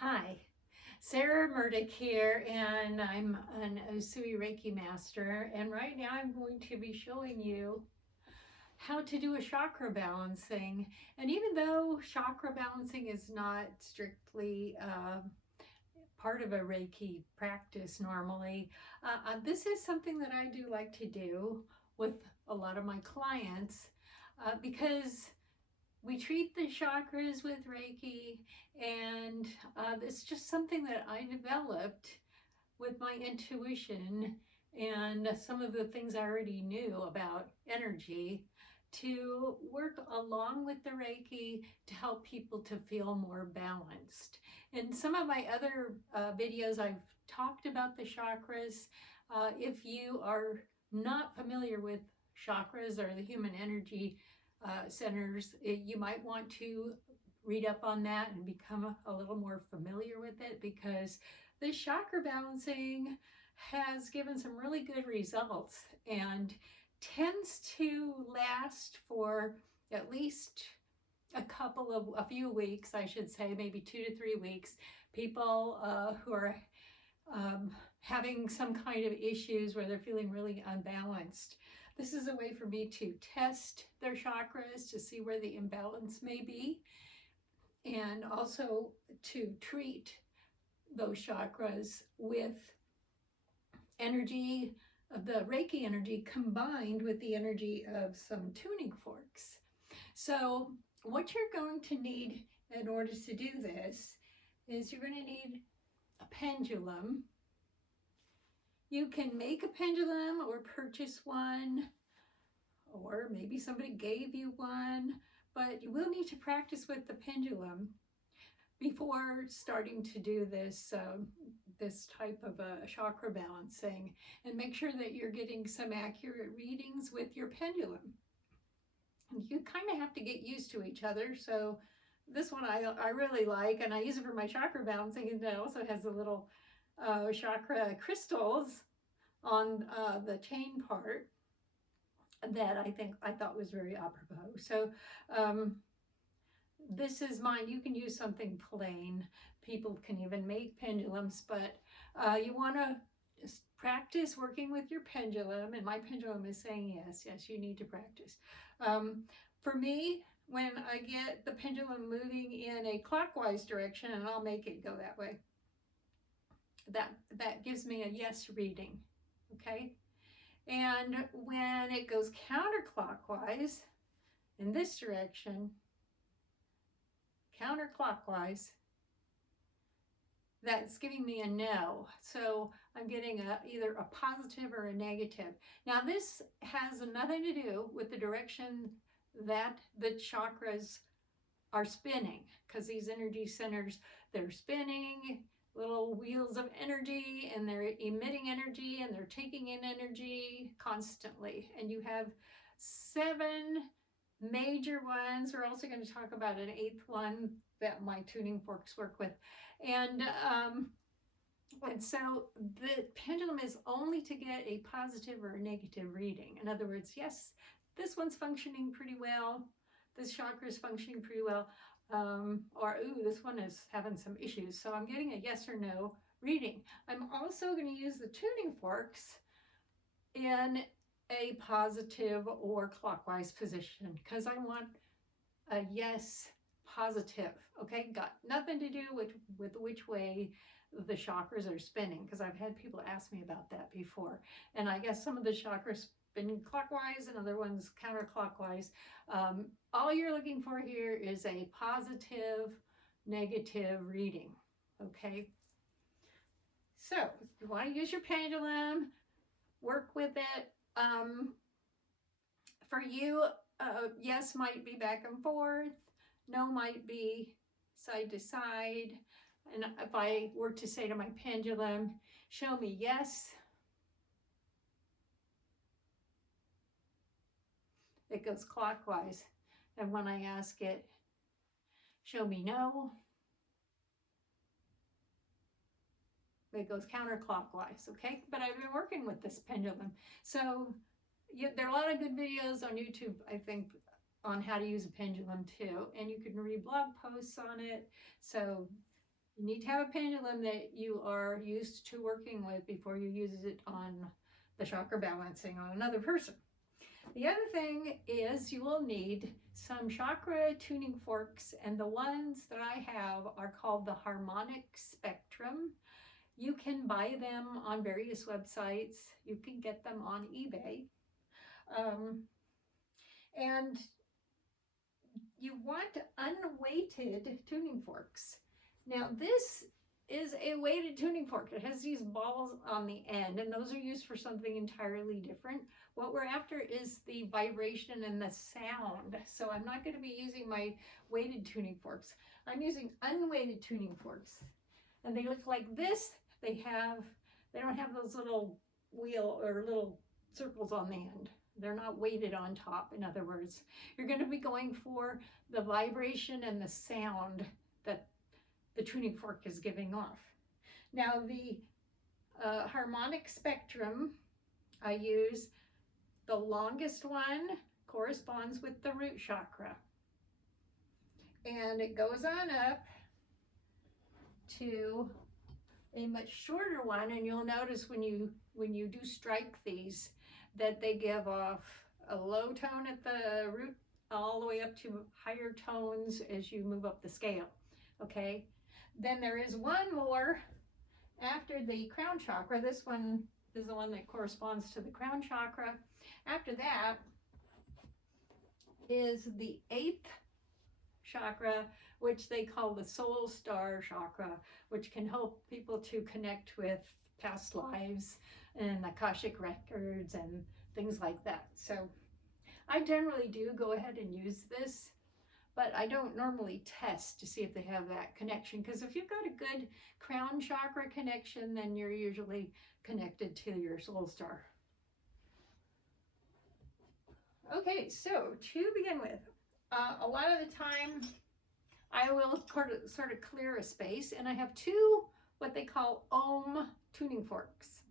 Hi, Sarah Murdick here, and I'm an Usui Reiki master. And right now I'm going to be showing you how to do a chakra balancing. And even though chakra balancing is not strictly part of a Reiki practice normally, this is something that I do like to do with a lot of my clients because we treat the chakras with Reiki, and it's just something that I developed with my intuition and some of the things I already knew about energy to work along with the Reiki to help people to feel more balanced. In some of my other videos, I've talked about the chakras. If you are not familiar with chakras or the human energy centers, you might want to read up on that and become a little more familiar with it, because this chakra balancing has given some really good results and tends to last for at least a few weeks, I should say, maybe 2 to 3 weeks. People who are having some kind of issues where they're feeling really unbalanced. This is a way for me to test their chakras to see where the imbalance may be, and also to treat those chakras with energy of the Reiki energy combined with the energy of some tuning forks. So what you're going to need in order to do this is you're going to need a pendulum. You can make a pendulum or purchase one, or maybe somebody gave you one, but you will need to practice with the pendulum before starting to do this type of a chakra balancing, and make sure that you're getting some accurate readings with your pendulum. And you kind of have to get used to each other. So this one I really like, and I use it for my chakra balancing, and it also has the little chakra crystals on the chain part that I thought was very apropos. So this is mine. You can use something plain. People can even make pendulums, but you want to practice working with your pendulum. And my pendulum is saying yes, you need to practice. For me, when I get the pendulum moving in a clockwise direction, and I'll make it go that way, that gives me a yes reading, okay? And when it goes counterclockwise in this direction, counterclockwise, that's giving me a no. So I'm getting either a positive or a negative. Now this has nothing to do with the direction that the chakras are spinning, because these energy centers, they're spinning little wheels of energy, and they're emitting energy, and they're taking in energy constantly. And you have 7 major ones. We're also going to talk about an 8th one that my tuning forks work with. And so the pendulum is only to get a positive or a negative reading. In other words, yes, this one's functioning pretty well. This chakra is functioning pretty well. Or, ooh, this one is having some issues. So I'm getting a yes or no reading. I'm also going to use the tuning forks in a positive or clockwise position, because I want a yes positive. Okay, got nothing to do with which way the chakras are spinning, because I've had people ask me about that before. And I guess some of the chakras spin clockwise and other ones counterclockwise. All you're looking for here is a positive, negative reading. Okay, so you want to use your pendulum, work with it. For you, yes might be back and forth, no might be side to side. And if I were to say to my pendulum, show me yes, it goes clockwise. And when I ask it, show me no, it goes counterclockwise, okay? But I've been working with this pendulum. So there are a lot of good videos on YouTube, I think, on how to use a pendulum too. And you can read blog posts on it. So You need to have a pendulum that you are used to working with before you use it on the chakra balancing on another person. The other thing is you will need some chakra tuning forks, and the ones that I have are called the harmonic spectrum. You can buy them on various websites. You can get them on eBay. Um, and you want unweighted tuning forks. Now this is a weighted tuning fork. It has these balls on the end, and those are used for something entirely different. What we're after is the vibration and the sound. So I'm not going to be using my weighted tuning forks. I'm using unweighted tuning forks. And they look like this. They don't have those little wheel or little circles on the end. They're not weighted on top, in other words. You're going to be going for the vibration and the sound that the tuning fork is giving off. Now the harmonic spectrum, I use the longest one corresponds with the root chakra. And it goes on up to a much shorter one, and you'll notice when you do strike these that they give off a low tone at the root all the way up to higher tones as you move up the scale. Okay, then there is one more after the crown chakra. This one is the one that corresponds to the crown chakra. After that is the 8th chakra, which they call the soul star chakra, which can help people to connect with past lives and Akashic records and things like that. So I generally do go ahead and use this, but I don't normally test to see if they have that connection, because if you've got a good crown chakra connection, then you're usually connected to your soul star. Okay, so to begin with, a lot of the time I will sort of clear a space, and I have two what they call ohm tuning forks.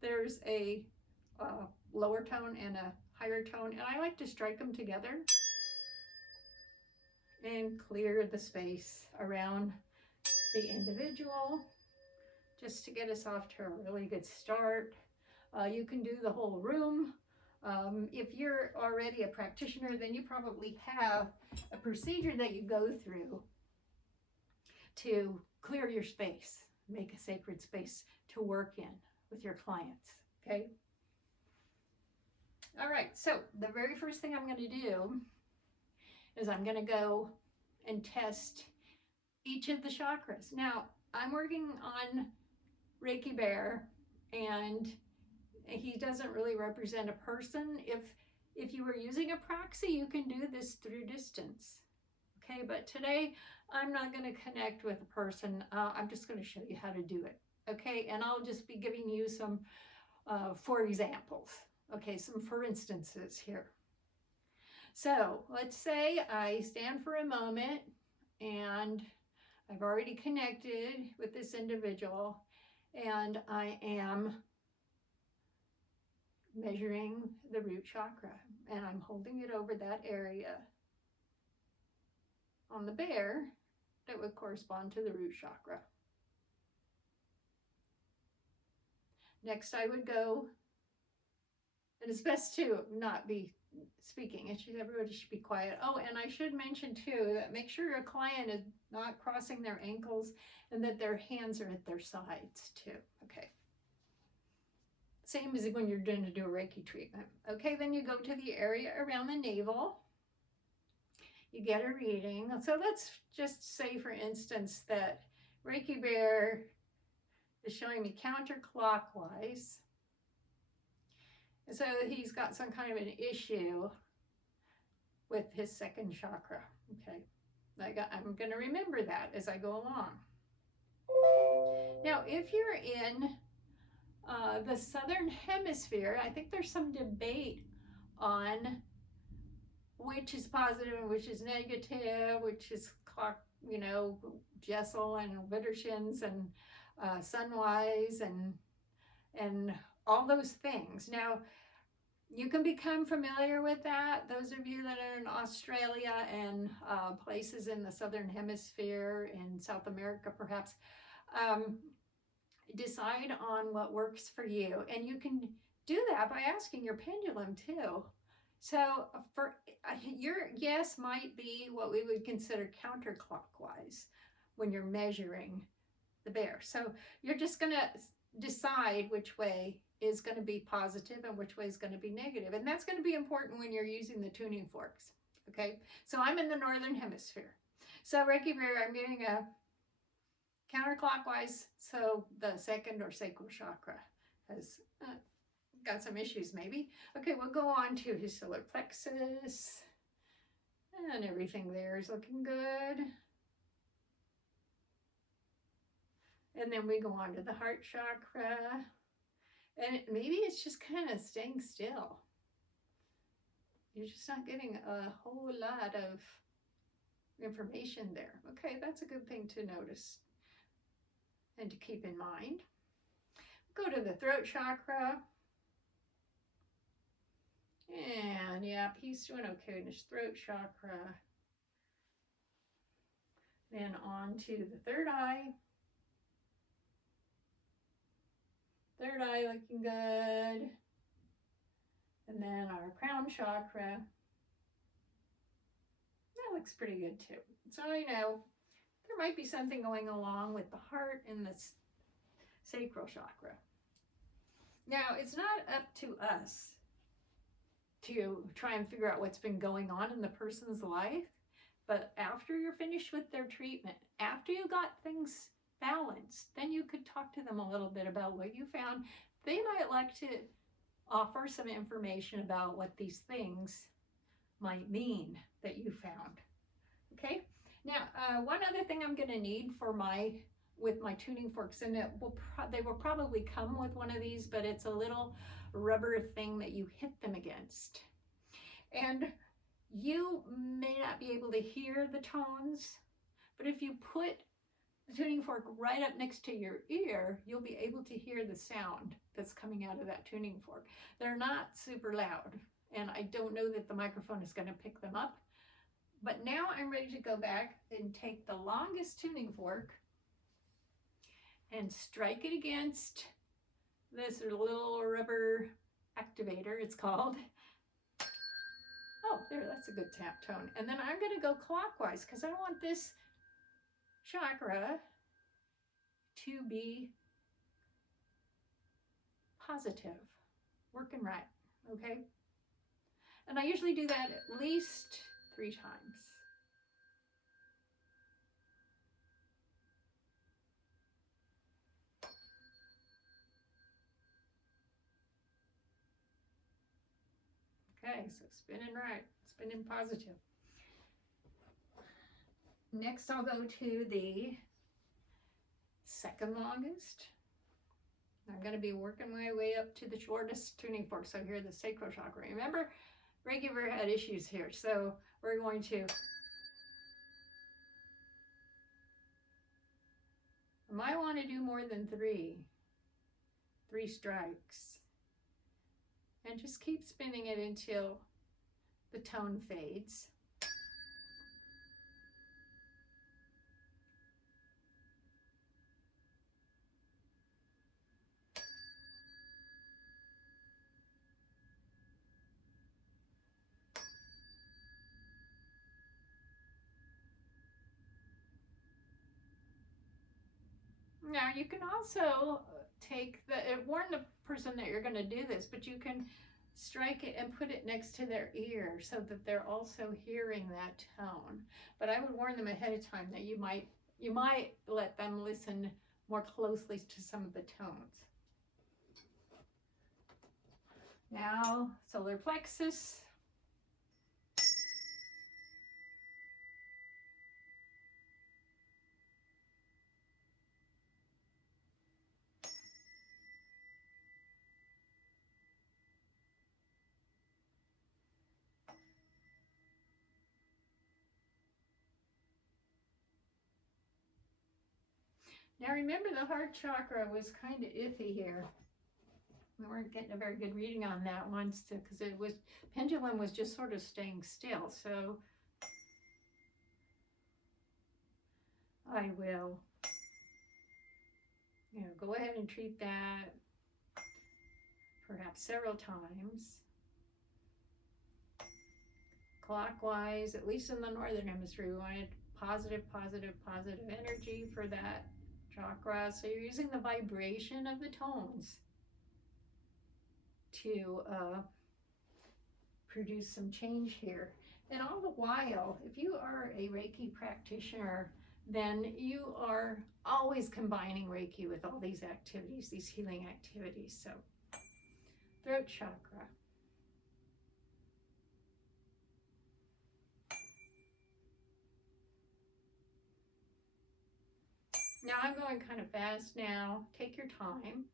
There's a lower tone and a higher tone, and I like to strike them together and clear the space around the individual just to get us off to a really good start. You can do the whole room. If you're already a practitioner, then you probably have a procedure that you go through to clear your space, make a sacred space to work in with your clients, okay? All right, so the very first thing I'm going to do is I'm going to go and test each of the chakras. Now, I'm working on Reiki Bear, and he doesn't really represent a person. If you were using a proxy, you can do this through distance. Okay, but today I'm not going to connect with a person. I'm just going to show you how to do it. Okay, and I'll just be giving you some for examples. Okay, some for instances here. So let's say I stand for a moment and I've already connected with this individual, and I am measuring the root chakra, and I'm holding it over that area on the bear that would correspond to the root chakra. Next, I would go, and it's best to not be speaking. Everybody should be quiet. Oh, and I should mention too that make sure your client is not crossing their ankles and that their hands are at their sides too. Okay. Same as when you're going to do a Reiki treatment. Okay, then you go to the area around the navel. You get a reading. So let's just say, for instance, that Reiki Bear is showing me counterclockwise. So he's got some kind of an issue with his second chakra. Okay, I'm going to remember that as I go along. Now, if you're in the southern hemisphere, I think there's some debate on which is positive and which is negative, which is clock, Jessel and Widdershins and Sunwise and all those things. Now, You can become familiar with that. Those of you that are in Australia and places in the Southern Hemisphere, in South America perhaps, um, decide on what works for you. And you can do that by asking your pendulum too. So for your yes might be what we would consider counterclockwise when you're measuring the bear. So you're just going to decide which way is going to be positive and which way is going to be negative. And that's going to be important when you're using the tuning forks. Okay, so I'm in the Northern Hemisphere. So Reiki Bear, I'm getting a counterclockwise, so the second or sacral chakra has got some issues maybe. Okay, we'll go on to his solar plexus, and everything there is looking good. And then we go on to the heart chakra, and maybe it's just kind of staying still. You're just not getting a whole lot of information there. Okay, that's a good thing to notice and to keep in mind. Go to the throat chakra. And yeah, he's doing okay in his throat chakra. Then on to the third eye. Third eye looking good. And then our crown chakra. That looks pretty good too. So I know there might be something going along with the heart and the sacral chakra. Now, it's not up to us to try and figure out what's been going on in the person's life, but after you're finished with their treatment, after you got things balanced, then you could talk to them a little bit about what you found. They might like to offer some information about what these things might mean that you found. Okay, now one other thing I'm going to need for with my tuning forks, and they will probably come with one of these, but it's a little rubber thing that you hit them against. And you may not be able to hear the tones, but if you put the tuning fork right up next to your ear, you'll be able to hear the sound that's coming out of that tuning fork. They're not super loud, and I don't know that the microphone is going to pick them up. But now I'm ready to go back and take the longest tuning fork and strike it against this little rubber activator, it's called. Oh, there, that's a good tap tone. And then I'm going to go clockwise because I want this chakra to be positive, working right, okay? And I usually do that at least 3 times. Okay, so spinning right, spinning positive. Next, I'll go to the second longest. I'm going to be working my way up to the shortest tuning fork. So here, the sacral chakra. Remember, Reiki Bear had issues here. So we're going to, I might want to do more than 3 strikes. And just keep spinning it until the tone fades. Now you can also warn the person that you're going to do this, but you can strike it and put it next to their ear so that they're also hearing that tone. But I would warn them ahead of time that you might let them listen more closely to some of the tones. Now, solar plexus. Now remember, the heart chakra was kind of iffy here. We weren't getting a very good reading on that once because it was, pendulum was just sort of staying still. So I will, go ahead and treat that perhaps several times. Clockwise, at least in the northern hemisphere, we wanted positive, positive, positive energy for that chakra. So you're using the vibration of the tones to produce some change here. And all the while, if you are a Reiki practitioner, then you are always combining Reiki with all these activities, these healing activities. So, throat chakra. Now I'm going kind of fast now. Take your time.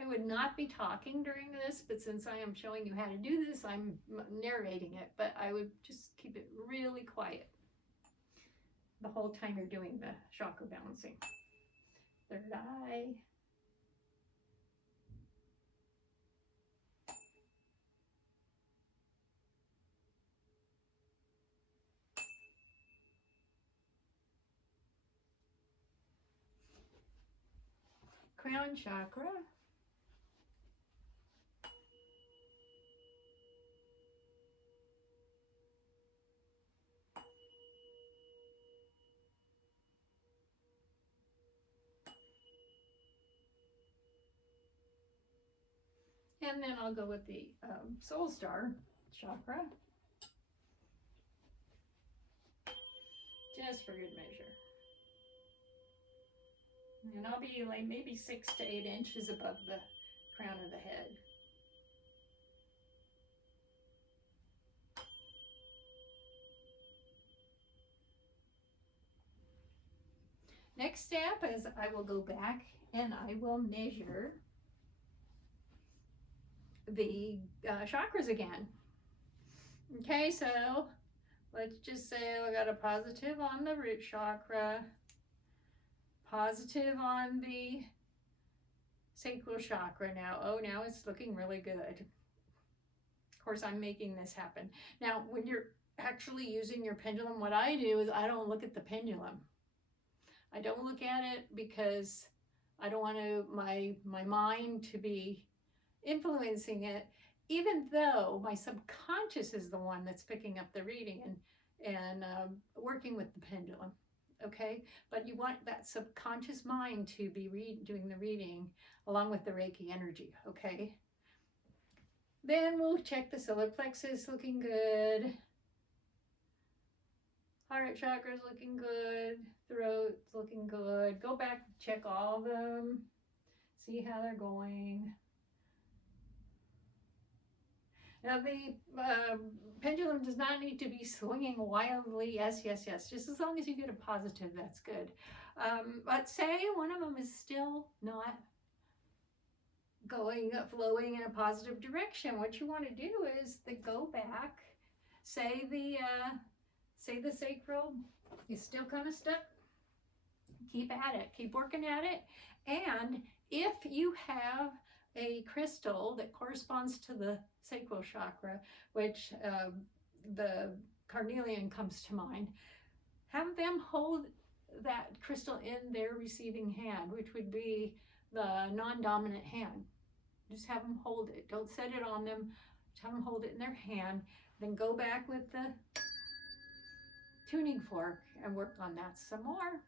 I would not be talking during this, but since I am showing you how to do this, I'm narrating it, but I would just keep it really quiet the whole time you're doing the chakra balancing. Third eye. Crown chakra. And then I'll go with the soul star chakra. Just for good measure. And I'll be like maybe 6 to 8 inches above the crown of the head. Next step is I will go back and I will measure the chakras again. Okay, so let's just say we got a positive on the root chakra, positive on the sacral chakra now. Oh, now it's looking really good. Of course, I'm making this happen. Now, when you're actually using your pendulum, what I do is I don't look at the pendulum. I don't look at it because I don't want my mind to be influencing it, even though my subconscious is the one that's picking up the reading and working with the pendulum. Okay, but you want that subconscious mind to be doing the reading along with the Reiki energy. Okay, then we'll check the solar plexus, looking good. Heart chakra's looking good. Throat's looking good. Go back, check all of them, see how they're going. Now the pendulum does not need to be swinging wildly. Yes, yes, yes. Just as long as you get a positive, that's good. But say one of them is still not flowing in a positive direction. What you want to do is to go back. Say the sacral is still kind of stuck. Keep at it. Keep working at it. And if you have a crystal that corresponds to the sacral chakra, which the carnelian comes to mind, have them hold that crystal in their receiving hand, which would be the non-dominant hand. Just have them hold it. Don't set it on them. Just have them hold it in their hand. Then go back with the tuning fork and work on that some more.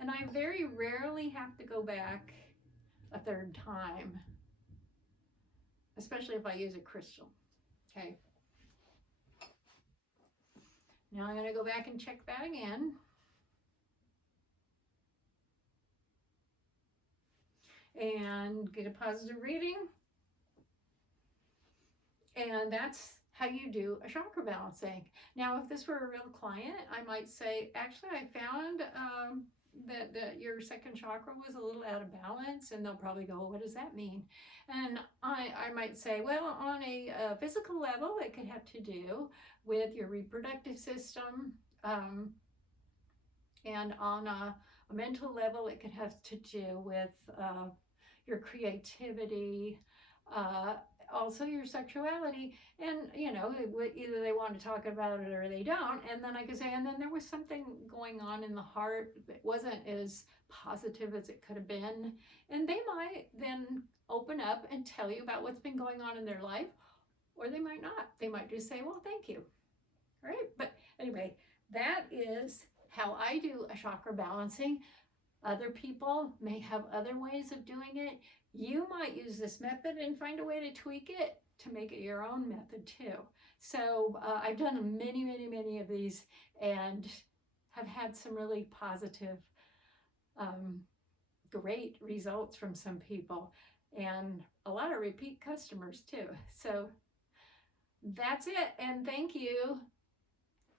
And I very rarely have to go back a third time, especially if I use a crystal. Okay. Now I'm going to go back and check that again. And get a positive reading. And that's how you do a chakra balancing. Now, if this were a real client, I might say, actually, I found that your second chakra was a little out of balance, and they'll probably go, what does that mean? And I might say, well, on a physical level, it could have to do with your reproductive system, and on a mental level, it could have to do with your creativity, uh, also your sexuality. And either they want to talk about it or they don't. And then I could say, and then there was something going on in the heart that wasn't as positive as it could have been, and they might then open up and tell you about what's been going on in their life, or they might not. They might just say, well, thank you. All right. But anyway, that is how I do a chakra balancing. Other people may have other ways of doing it. You might use this method and find a way to tweak it to make it your own method too. So I've done many of these and have had some really positive, great results from some people, and a lot of repeat customers too. So that's it, and thank you.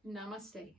Namaste.